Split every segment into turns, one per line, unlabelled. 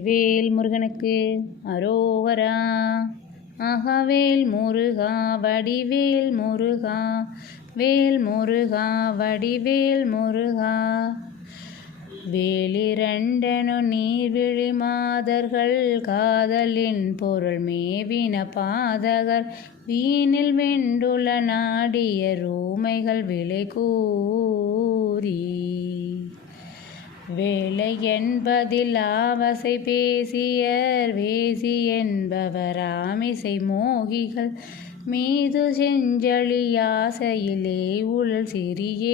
வேல் முருகனுக்கு அரோவரா. அகவேல் முருகா வடிவேல் முருகா. வேல் முருகா வடிவேல் முருகா. வேலிரண்டனு நீர்விழி மாதர்கள் காதலின் பொருள் மேவின பாதகர். வீணில் வெண்டுல நாடிய ரூமைகள் விலை கூறி. வேலை என்பதில் ஆவசை பேசியர் வேசி என்பவர் ஆமிசை மோகிகள் மீது செஞ்சொலி ஆசையிலே உழல் சிறியேனும்.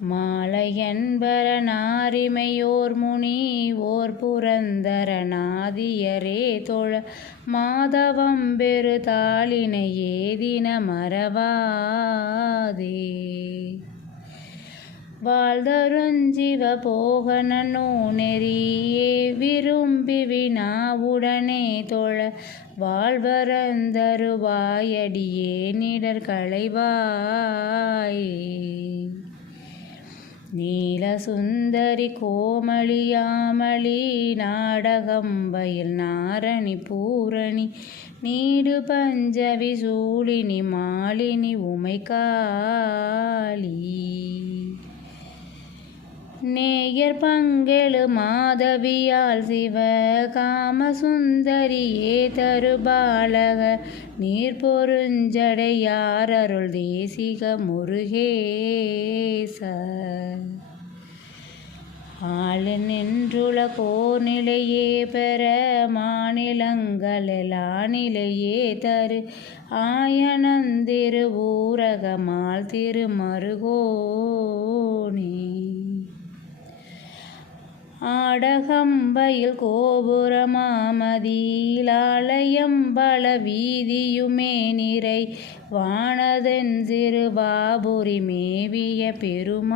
மாலை என்பர நாரிமையோர் முனி ஓர் புரந்தர நாதியரே தொழ மாதவம் பெரு தாளினை ஏதின மறவாதே வாழ்தருஞ்சிவ போகனோ நெறியே விரும்பி வினாவுடனே தொழ வாழ்வரந்தருவாயடியே நிடர் களைவாயே. நீலசுந்தரி கோமளியாமளி நாடகம் வயல் நாரணி பூரணி நீடு பஞ்சவி சூழினி மாலினி உமைகாளி. நேயர் பங்கெழு மாதவியால் சிவ காமசுந்தரியே தருபாலக. நீர் பொருஞ்சடையார் அருள் தேசிக முருகேச ஆளு நின்றுள கோநிலையே பெற மாநிலங்களெலா நிலையே தரு. ஆயனந்திரு ஊரகமால் திருமருகோனே. ஆடகம்பையில் கோபுரமாமதியிலாலயம் பல வீதியுமே நிறை வானதன் சிறு பாபுரி மேவிய பெருமாளே.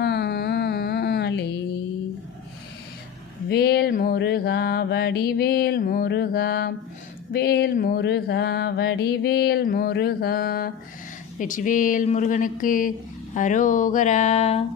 வேல் முருகா வடிவேல் முருகா வேல் முருகா வடிவேல் முருகா வெற்றிவேல் முருகனுக்கு அரோகரா.